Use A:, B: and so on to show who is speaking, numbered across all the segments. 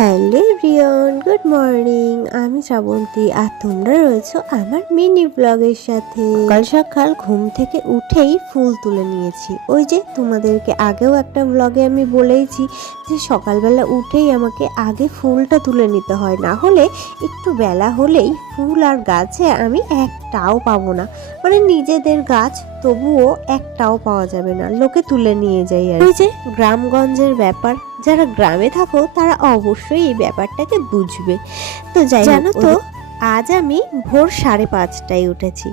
A: Hello রিয়ন good morning. আমি শ্রাবন্তী আর তোমরা রয়েছো আমার মিনি ব্লগের সাথে। সকাল সকাল ঘুম থেকে উঠেই ফুল তুলে নিয়েছি। ওই যে তোমাদেরকে আগেও একটা ব্লগে আমি বলেইছি যে সকালবেলা উঠেই আমাকে আগে ফুলটা তুলে নিতে হয়, না হলে একটু বেলা হলেই ফুল আর গাছে আমি একটাও পাবো না। মানে নিজেদের গাছ, তবুও একটাও পাওয়া যাবে না। লোকে তুলে নিয়ে যায় আর ওই যে গ্রামগঞ্জের ব্যাপার যারা গ্রামে থাকো তারা অবশ্যই এই ব্যাপারটাকে বুঝবে। তো জানো তো আজ আমি ভোর সাড়ে পাঁচটায় উঠেছি।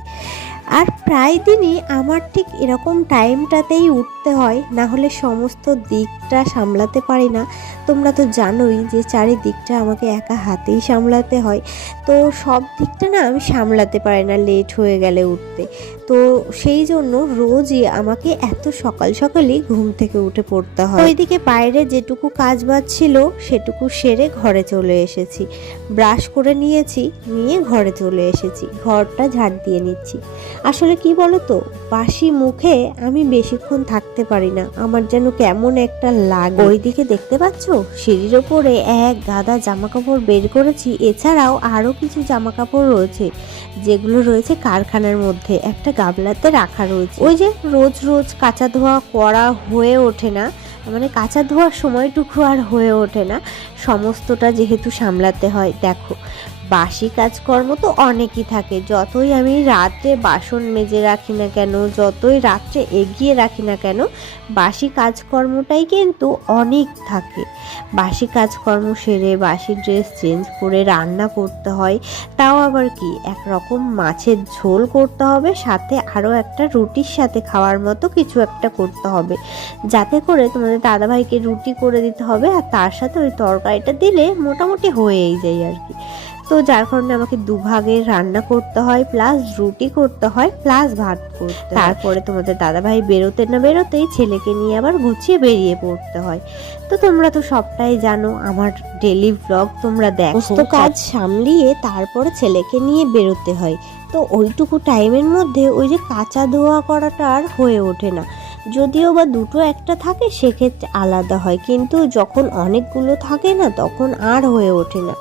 A: আর প্রায় দিনই আমার ঠিক এরকম টাইমটাতেই উঠতে হয়, না হলে সমস্ত দিকটা সামলাতে পারি না। তোমরা তো জানোই যে চারিদিকটা আমাকে একা হাতেই সামলাতে হয়। তো সব দিকটা না আমি সামলাতে পারি না লেট হয়ে গেলে উঠতে। তো সেই জন্য রোজই আমাকে এত সকাল সকালই ঘুম থেকে উঠে পড়তে হয়। ওইদিকে বাইরে যেটুকু কাজ বাজ ছিল, সেটুকু সেরে ঘরে চলে এসেছি। ব্রাশ করে নিয়েছি, নিয়ে ঘরে চলে এসেছি। ঘরটা ঝাড় দিয়ে নিচ্ছি। আসলে কি বলো তো বাসি মুখে আমি বেশিক্ষণ থাকতে পারি না। আমার যেন কেমন একটা লাগে। ওইদিকে দেখতে পাচ্ছ? সিঁড়ির ওপরে এক গাদা জামা কাপড় বের করেছি। এছাড়াও আরও কিছু জামা কাপড় রয়েছে, যেগুলো রয়েছে কারখানার মধ্যে। একটা গাবলাতে রাখা রয়েছে। ওই যে রোজ রোজ কাঁচা ধোয়া করা হয়ে ওঠে না। মানে কাঁচা ধোয়ার সময়টুকু আর হয়ে ওঠে না। সমস্তটা যেহেতু সামলাতে হয়। দেখো বাসি কাজকর্ম তো অনেকই থাকে। যতই আমি রাতে বাসন মেজে রাখি না কেন, যতই রাত্রে এগিয়ে রাখি না কেন, বাসি কাজকর্মটাই কিন্তু অনেক থাকে। বাসি কাজকর্ম সেরে বাসি ড্রেস চেঞ্জ করে রান্না করতে হয়। তাও আবার কি, একরকম মাছের ঝোল করতে হবে, সাথে আরও একটা রুটির সাথে খাওয়ার মতো কিছু একটা করতে হবে। যাতে করে তোমাদের দাদাভাইকে রুটি করে দিতে হবে আর তার সাথে ওই তরকারিটা দিলে মোটামুটি হয়েই যায় আর কি। তো যার কারণে আমাকে দুভাগে রান্না করতে হয় প্লাস রুটি করতে হয় প্লাস ভাত করতে তারপরে তোমাদের দাদাভাই বেরোতে না বেরোতেই ছেলেকে নিয়ে আবার গুছিয়ে বেরিয়ে পড়তে হয়। তো তোমরা তো সবটাই জানো, আমার ডেলি ব্লগ তোমরা দেখো। কাজ সামলিয়ে তারপরে ছেলেকে নিয়ে বেরোতে হয়। তো ওইটুকু টাইমের মধ্যে ওই যে কাঁচা ধোয়া করাটা আর হয়ে ওঠে না। যদিও বা দুটো একটা থাকে, সেক্ষেত্রে আলাদা হয়। কিন্তু যখন অনেকগুলো থাকে না, তখন আর হয়ে ওঠে না।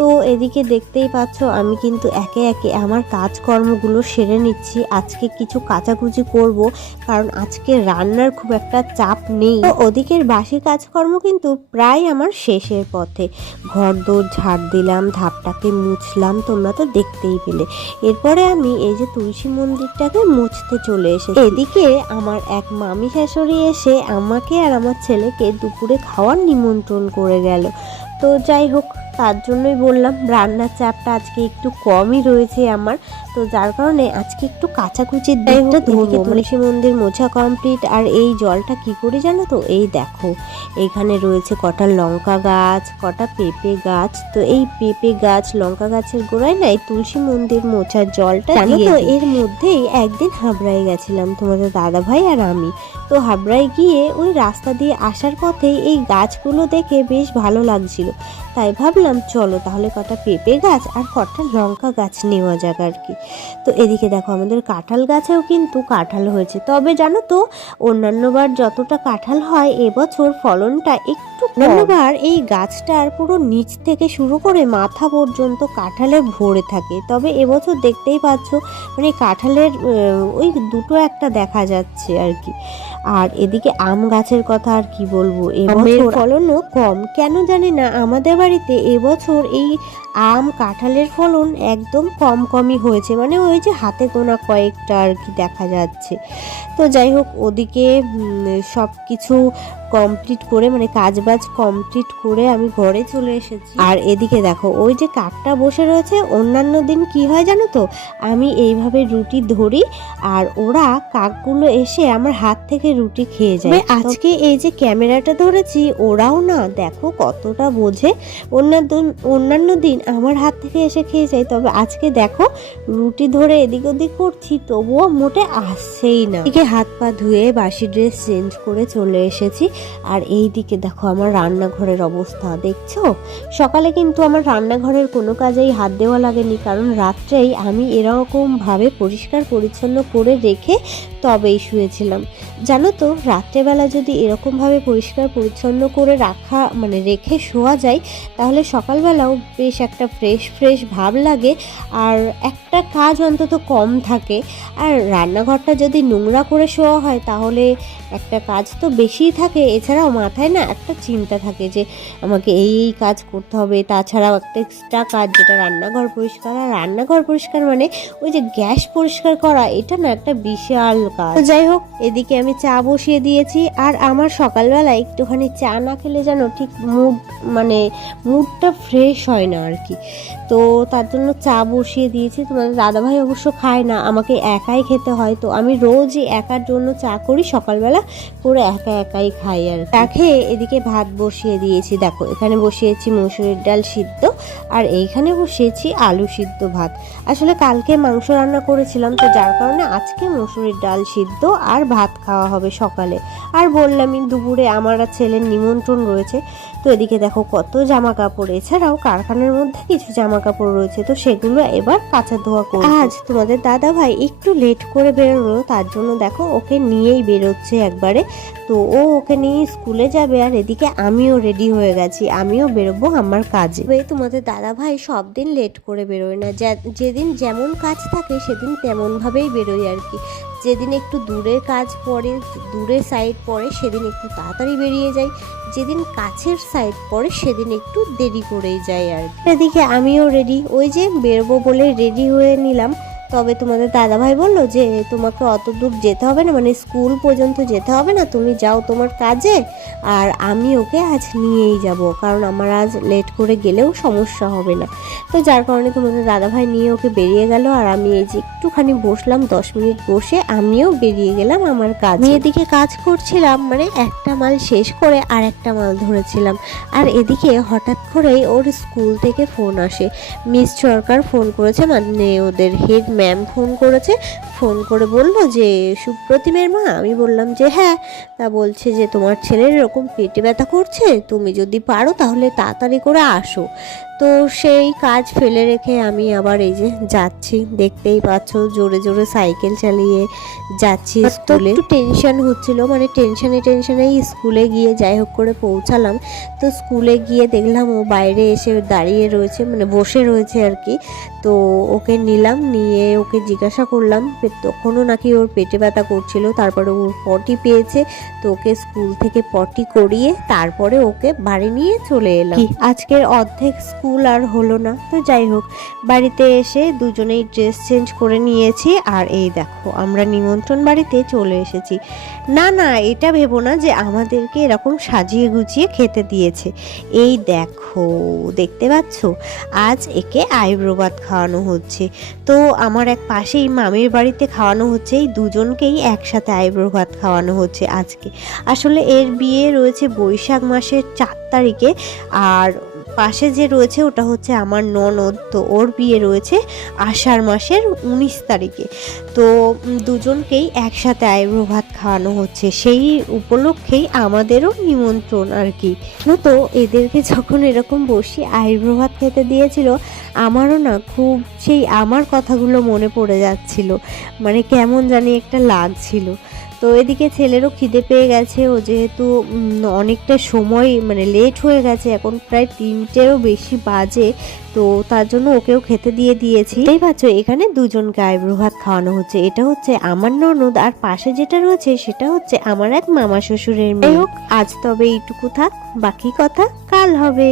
A: তো এদিকে দেখতেই পাচ্ছ, আমি কিন্তু একে একে আমার কাজকর্মগুলো সেরে নিচ্ছি। আজকে কিছু কাচাকুচি করব, কারণ আজকে রান্নার খুব একটা চাপ নেই। ওদিকের বাসি কাজকর্ম কিন্তু প্রায় আমার শেষের পথে। ঘর দৌড় ঝাড় দিলাম, ধাপটাকে মুছলাম, তোমরা তো দেখতেই পেলে। এরপরে আমি এই যে তুলসী মন্দিরটাকে মুছতে চলে এসে এদিকে আমার এক মামি শাশুড়ি এসে আমাকে আর আমার ছেলেকে দুপুরে খাওয়ার নিমন্ত্রণ করে গেল। তো যাই হোক তার জন্যই বললাম রান্নার চাপটা আজকে একটু কমই রয়েছে আমার। তো যার কারণে আজকে একটু কাচাকুচির দিকটা ধরবো। তুলসী মন্দির মোছা কমপ্লিট আর এই জলটা কি করে জানো তো? এই দেখো এখানে রয়েছে কটা লঙ্কা গাছ কটা পেঁপে গাছ। তো এই পেঁপে গাছ লঙ্কা গাছের গোড়ায় না এই তুলসী মন্দির মোছার জলটা জানো তো এর মধ্যেই একদিন হাবড়ায় গেছিলাম তোমাদের দাদা ভাই আর আমি। তো হাবড়ায় গিয়ে ওই রাস্তা দিয়ে আসার পথেই এই গাছগুলো দেখে বেশ ভালো লাগছিল। তাই ভাবলাম চলো তাহলে কটা পেঁপে গাছ আর কটা লঙ্কা গাছ নেওয়া যাক আর কি। তো এদিকে দেখো আমাদের কাঁঠাল গাছেও কিন্তু কাঁঠাল হয়েছে। তবে জানো তো অন্যান্যবার যতটা কাঁঠাল হয় এবছর ফলনটা একটু অন্যান্যবার এই গাছটার পুরো নিচ থেকে শুরু করে মাথা পর্যন্ত কাঁঠালে ভরে থাকে। তবে এবছর দেখতেই পাচ্ছ মানে কাঁঠালের ওই দুটো একটা দেখা যাচ্ছে আর কি। আর এদিকে আম গাছের কথা আর কি বলব? এবছর ফলনও কম। কেন জানি না আমাদের বাড়িতে এবছর এই আম কাঁঠালের ফলন একদম কম কমই হয়েছে। মানে ওই যে হাতে গোনা কয়েকটা আর কি দেখা যাচ্ছে। তো যাই হোক ওদিকে সব কিছু কমপ্লিট করে মানে কাজ বাজ কমপ্লিট করে আমি ঘরে চলে এসেছি। আর এদিকে দেখো ওই যে কাকটা বসে রয়েছে অন্যান্য দিন কি হয় জানো তো? আমি এইভাবে রুটি ধরি আর ওরা কাকগুলো এসে আমার হাত থেকে রুটি খেয়ে যায়। আজকে এই যে ক্যামেরাটা ধরেছি ওরাও না দেখো কতটা বোঝে। অন্যান্য অন্যান্য দিন আমার হাত থেকে এসে খেয়ে যায় তবে আজকে দেখো রুটি ধরে এদিক ওদিক করছি তবুও মোটে আসছেই না। এদিকে হাত পা ধুয়ে বাসি ড্রেস চেঞ্জ করে চলে এসেছি। আর এই দিকে দেখো আমার রান্নাঘরের অবস্থা, দেখছ? সকালে কিন্তু আমার রান্নাঘরের কোনো কাজেই হাত দেওয়া লাগেনি, কারণ রাত্রেই আমি এরকমভাবে পরিষ্কার পরিচ্ছন্ন করে রেখে তবেই শুয়েছিলাম। জানো তো, রাত্রেবেলা যদি এরকমভাবে পরিষ্কার পরিচ্ছন্ন করে রাখা মানে রেখে শোয়া যায়, তাহলে সকালবেলাও বেশ একটা ফ্রেশ ফ্রেশ ভাব লাগে, আর একটা কাজ অন্তত কম থাকে। আর রান্নাঘরটা যদি নোংরা করে শোয়া হয়, তাহলে একটা কাজ তো বেশিই থাকে এছাড়াও মাথায় না একটা চিন্তা থাকে যে আমাকে এই এই কাজ করতে হবে, তাছাড়াও একটা এক্সট্রা কাজ যেটা রান্নাঘর পরিষ্কার। আর রান্নাঘর পরিষ্কার মানে ওই যে গ্যাস পরিষ্কার করা, এটা না একটা বিশাল কাজ। যাই হোক, এদিকে আমি চা বসিয়ে দিয়েছি। আর আমার সকালবেলা একটুখানি চা না খেলে যেন ঠিক মুড মানে মুডটা ফ্রেশ হয় না আর কি। তো তার জন্য চা বসিয়ে দিয়েছি। তোমাদের দাদাভাই অবশ্য খায় না, আমাকে একাই খেতে হয়। তো আমি রোজই একার জন্য চা করি, সকালবেলা করে একা একাই খাই। আর চা খেয়ে এদিকে ভাত বসিয়ে দিয়েছি দেখো এখানে বসিয়েছি মসুরের ডাল সিদ্ধ আর এইখানে বসিয়েছি আলু সিদ্ধ ভাত। আসলে কালকে মাংস রান্না করেছিলাম তো যার কারণে আজকে মসুরের ডাল সিদ্ধ আর ভাত খাওয়া হবে সকালে। আর বললামই দুপুরে আমার আর ছেলের নিমন্ত্রণ রয়েছে তো এদিকে দেখো কত জামা কাপড় এছাড়াও কারখানার মধ্যে কিছু জামা কাপড় রয়েছে তো সেগুলো এবার কাঁচা ধোয়া করব। আজ তোমাদের দাদা ভাই একটু লেট করে বেরোলো তার জন্য দেখো ওকে নিয়েই বেরোচ্ছে একবারে। তো ও ওকে নিয়ে স্কুলে যাবে আর এদিকে আমিও রেডি হয়ে গেছি। আমিও বেরোবো আমার কাজে। তোমাদের দাদা ভাই সব দিন লেট করে বেরোয় না। যেদিন যেমন কাজ থাকে সেদিন তেমন ভাবেই বেরোয় আর কি। যেদিন একটু দূরের কাজ পড়ে দূরের সাইড পড়ে সেদিন একটু তাড়াতাড়ি বেরিয়ে যায় যেদিন কাছের সাইড পড়ে সেদিন একটু দেরি করেই যায় আর কি। এদিকে আমিও রেডি ওই যে বেরোবো বলে রেডি হয়ে নিলাম। তবে তোমাদের দাদাভাই বলল যে, তোমাকে অত দূর যেতে হবে না মানে স্কুল পর্যন্ত যেতে হবে না, তুমি যাও তোমার কাজে, আর আমি ওকে আজ নিয়েই যাব, কারণ আমার আজ লেট করে গেলেও সমস্যা হবে না। তো যার কারণে তোমাদের দাদাভাই নিয়ে ওকে বেরিয়ে গেল, আর আমি এই যে একটুখানি বসলাম, দশ মিনিট বসে আমিও বেরিয়ে গেলাম আমার কাজ। এদিকে কাজ করছিলাম মানে একটা মাল শেষ করে আর একটা মাল ধরেছিলাম, আর এদিকে হঠাৎ করেই ওর স্কুল থেকে ফোন আসে। মিস সরকার ফোন করেছে মানে ওদের হেড ম্যাম ফোন করেছে ফোন করে বলল যে সুপ্রতিমের মা? আমি বললাম যে হ্যাঁ। তা বলছে যে তোমার ছেলের এরকম পেটে ব্যথা করছে তুমি যদি পারো তাহলে তাড়াতাড়ি করে আসো। তো সেই কাজ ফেলে রেখে আমি আবার এই যে যাচ্ছি দেখতেই পাচ্ছ জোরে জোরে সাইকেল চালিয়ে যাচ্ছি স্কুলে। একটু টেনশন হচ্ছিল মানে টেনশনে টেনশনেই স্কুলে গিয়ে যাই হোক করে পৌঁছালাম। তো স্কুলে গিয়ে দেখলাম ও বাইরে এসে দাঁড়িয়ে রয়েছে মানে বসে রয়েছে আর কি। তো ওকে নিলাম নিয়ে ওকে জিজ্ঞাসা করলাম তখনও নাকি ওর পেটে ব্যথা করছিল, তারপরে ওর পটি পেয়েছে, তো ওকে স্কুল থেকে পটি করিয়ে তারপরে ওকে বাড়ি নিয়ে চলে এলাম। আজকের অর্ধেক স্কুল আর হলো না? তো যাই হোক, বাড়িতে এসে দুজনেই ড্রেস চেঞ্জ করে নিয়েছি, আর এই দেখো, আমরা নিমন্ত্রণ বাড়িতে চলে এসেছি। না না, এটা ভেবো না যে আমাদেরকে এরকম সাজিয়ে গুছিয়ে খেতে দিয়েছে। এই দেখো, দেখতে পাচ্ছ? আজ একে আইব্রো ভাত খাওয়ানো হচ্ছে। তো আমার এক পাশেই মামির বাড়িতে খাওয়ানো হচ্ছে, এই দুজনকেই একসাথে আইব্রো ভাত খাওয়ানো হচ্ছে আজকে। আসলে এর বিয়ে রয়েছে বৈশাখ মাসের চার তারিখে, আর পাশে যে রয়েছে ওটা হচ্ছে আমার ননদ, তো ওর বিয়ে রয়েছে আষাঢ় মাসের উনিশ তারিখে। তো দুজনকেই একসাথে আইব্রো খাওয়ানো হচ্ছে। সেই উপলক্ষেই আমাদেরও নিমন্ত্রণ আর কি। তো এদেরকে যখন এরকম বসি আইব্রো খেতে দিয়েছিল, আমারও না খুব সেই আমার কথাগুলো মনে পড়ে যাচ্ছিল। মানে কেমন জানি একটা লাগছিল। তো এদিকে ছেলেরও খিদে পেয়ে গেছে, ও যেহেতু অনেকটা সময় মানে লেট হয়ে গেছে, এখন প্রায় তিনটেরও বেশি বাজে, তো তার জন্য ওকেও খেতে দিয়ে দিয়েছি। এই পাচ্ছ এখানে দুজনকে আইব্রো ভাত খাওয়ানো হচ্ছে, এটা হচ্ছে আমার ননদ, আর পাশে যেটা রয়েছে সেটা হচ্ছে আমার এক মামা শ্বশুরের মেয়ে। হোক, আজ তবে এইটুকু থাক, বাকি কথা কাল হবে।